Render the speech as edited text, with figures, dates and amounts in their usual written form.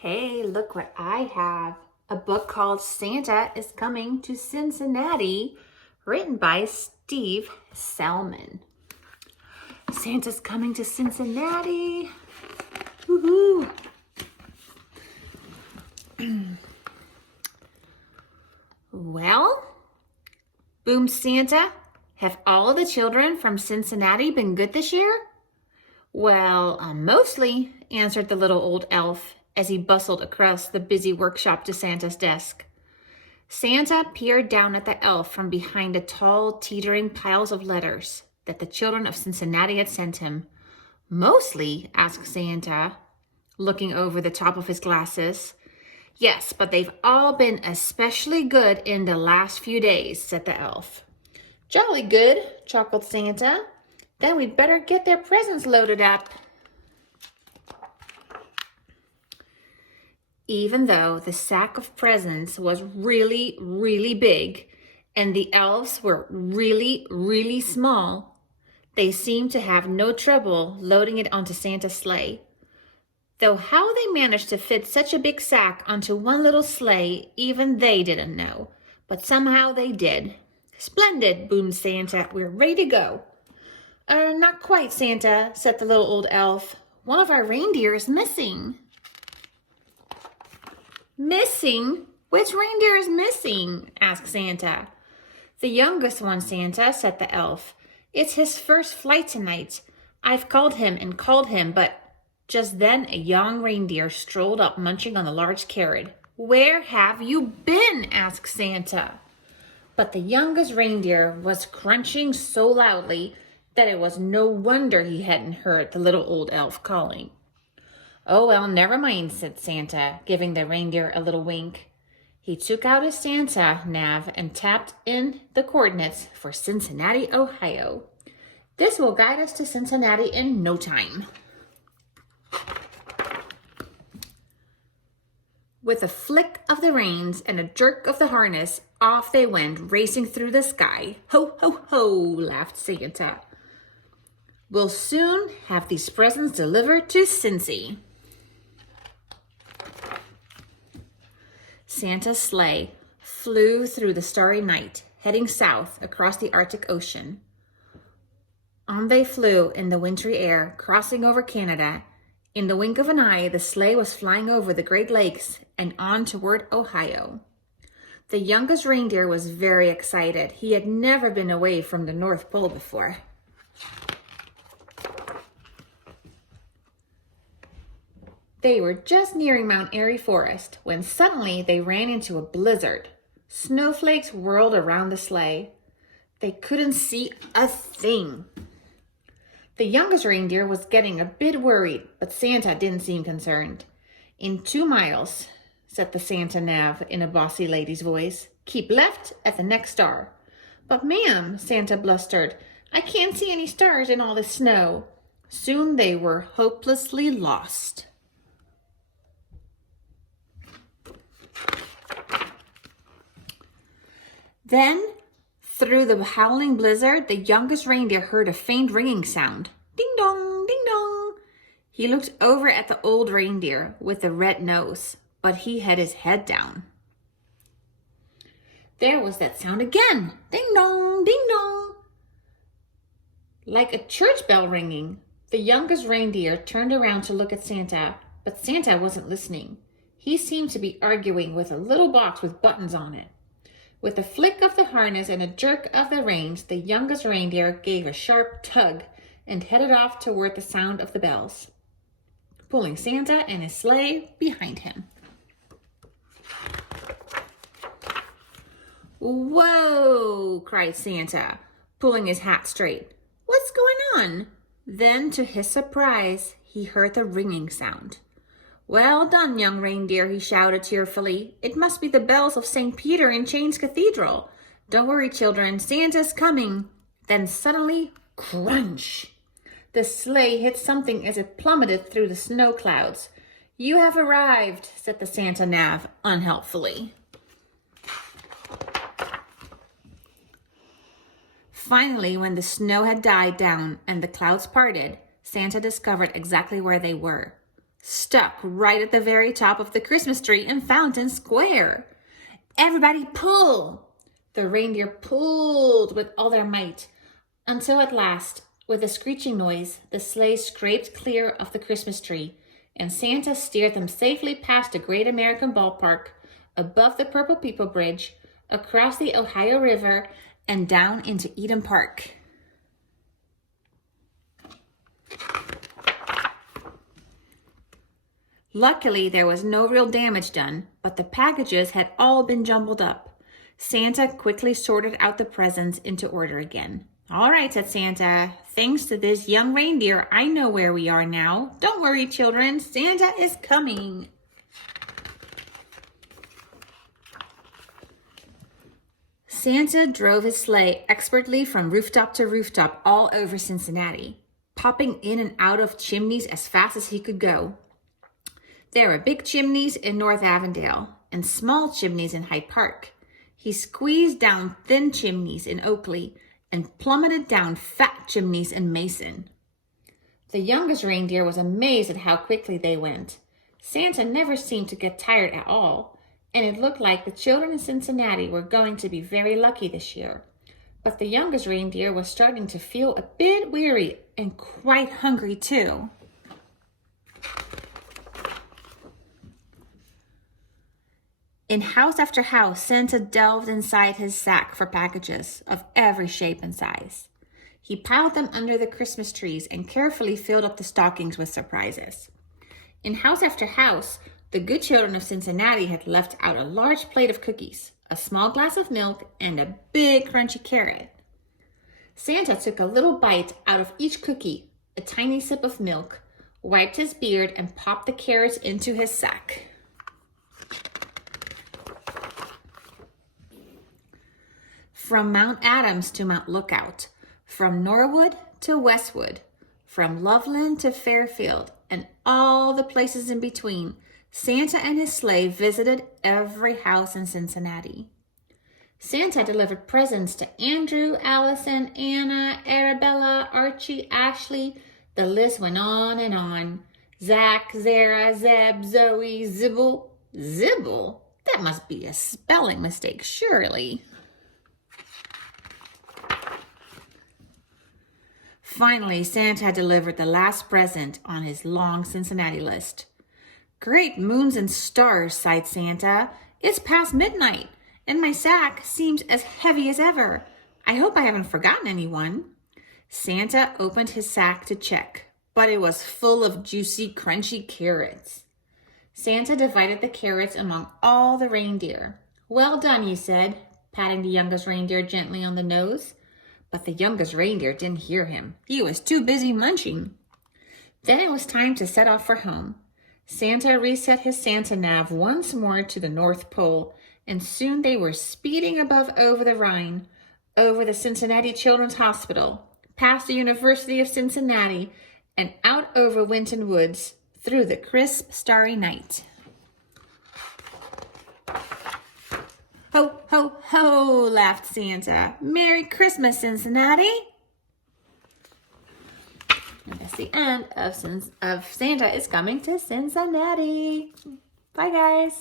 Hey, look what I have. A book called Santa is Coming to Cincinnati, written by Steve Selman. Santa's coming to Cincinnati. Woohoo! Well, boomed Santa, have all of the children from Cincinnati been good this year? Well, mostly, answered the little old elf as he bustled across the busy workshop to Santa's desk. Santa peered down at the elf from behind the tall, teetering piles of letters that the children of Cincinnati had sent him. Mostly, asked Santa, looking over the top of his glasses. Yes, but they've all been especially good in the last few days, said the elf. Jolly good, chuckled Santa. Then we'd better get their presents loaded up. Even though the sack of presents was really, really big and the elves were really, really small, they seemed to have no trouble loading it onto Santa's sleigh. Though how they managed to fit such a big sack onto one little sleigh, even they didn't know. But somehow they did. Splendid, boomed Santa. We're ready to go. Not quite, Santa, said the little old elf. One of our reindeer is missing. Missing? Which reindeer is missing? Asked Santa. The youngest one, Santa, said the elf. It's his first flight tonight. I've called him, but just then a young reindeer strolled up munching on a large carrot. Where have you been? Asked Santa. But the youngest reindeer was crunching so loudly that it was no wonder he hadn't heard the little old elf calling. Oh, well, never mind, said Santa, giving the reindeer a little wink. He took out his Santa nav and tapped in the coordinates for Cincinnati, Ohio. This will guide us to Cincinnati in no time. With a flick of the reins and a jerk of the harness, off they went, racing through the sky. Ho, ho, ho, laughed Santa. We'll soon have these presents delivered to Cincy. Santa's sleigh flew through the starry night, heading south across the Arctic Ocean. On they flew in the wintry air, crossing over Canada. In the wink of an eye, the sleigh was flying over the Great Lakes and on toward Ohio. The youngest reindeer was very excited. He had never been away from the North Pole before. They were just nearing Mount Airy Forest when suddenly they ran into a blizzard. Snowflakes whirled around the sleigh. They couldn't see a thing. The youngest reindeer was getting a bit worried, but Santa didn't seem concerned. In 2 miles, said the Santa nav in a bossy lady's voice. Keep left at the next star. But ma'am, Santa blustered, I can't see any stars in all this snow. Soon they were hopelessly lost. Then, through the howling blizzard, the youngest reindeer heard a faint ringing sound. Ding dong, ding dong. He looked over at the old reindeer with the red nose, but he had his head down. There was that sound again. Ding dong, ding dong. Like a church bell ringing. The youngest reindeer turned around to look at Santa, but Santa wasn't listening. He seemed to be arguing with a little box with buttons on it. With a flick of the harness and a jerk of the reins, the youngest reindeer gave a sharp tug and headed off toward the sound of the bells, pulling Santa and his sleigh behind him. Whoa, cried Santa, pulling his hat straight. What's going on? Then, to his surprise, he heard the ringing sound. Well done, young reindeer, he shouted tearfully. It must be the bells of St. Peter in Chains Cathedral. Don't worry, children, Santa's coming. Then suddenly, crunch! The sleigh hit something as it plummeted through the snow clouds. You have arrived, said the Santa nav unhelpfully. Finally, when the snow had died down and the clouds parted, Santa discovered exactly where they were. stuck right at the very top of the Christmas tree in Fountain Square. Everybody pull! The reindeer pulled with all their might, until at last, with a screeching noise, the sleigh scraped clear of the Christmas tree, and Santa steered them safely past the Great American Ballpark, above the Purple People Bridge, across the Ohio River, and down into Eden Park. Luckily, there was no real damage done, but the packages had all been jumbled up. Santa quickly sorted out the presents into order again. "All right," said Santa. "Thanks to this young reindeer, I know where we are now. Don't worry, children. Santa is coming." Santa drove his sleigh expertly from rooftop to rooftop all over Cincinnati, popping in and out of chimneys as fast as he could go. There were big chimneys in North Avondale and small chimneys in Hyde Park. He squeezed down thin chimneys in Oakley and plummeted down fat chimneys in Mason. The youngest reindeer was amazed at how quickly they went. Santa never seemed to get tired at all, and it looked like the children in Cincinnati were going to be very lucky this year. But the youngest reindeer was starting to feel a bit weary and quite hungry too. In house after house, Santa delved inside his sack for packages of every shape and size. He piled them under the Christmas trees and carefully filled up the stockings with surprises. In house after house, the good children of Cincinnati had left out a large plate of cookies, a small glass of milk, and a big crunchy carrot. Santa took a little bite out of each cookie, a tiny sip of milk, wiped his beard, and popped the carrots into his sack. From Mount Adams to Mount Lookout, from Norwood to Westwood, from Loveland to Fairfield, and all the places in between, Santa and his sleigh visited every house in Cincinnati. Santa delivered presents to Andrew, Allison, Anna, Arabella, Archie, Ashley. The list went on and on. Zach, Zara, Zeb, Zoe, Zibble. Zibble? That must be a spelling mistake, surely. Finally, Santa had delivered the last present on his long Cincinnati list. "Great moons and stars," sighed Santa. "It's past midnight, and my sack seems as heavy as ever. I hope I haven't forgotten anyone." Santa opened his sack to check, but it was full of juicy, crunchy carrots. Santa divided the carrots among all the reindeer. "Well done," he said, patting the youngest reindeer gently on the nose. But the youngest reindeer didn't hear him. He was too busy munching. Then it was time to set off for home. Santa reset his Santa nav once more to the North Pole, and soon they were speeding over the Rhine, over the Cincinnati Children's Hospital, past the University of Cincinnati, and out over Winton Woods, through the crisp, starry night. "Ho, ho, ho," laughed Santa. "Merry Christmas, Cincinnati." And that's the end of Santa is Coming to Cincinnati. Bye, guys.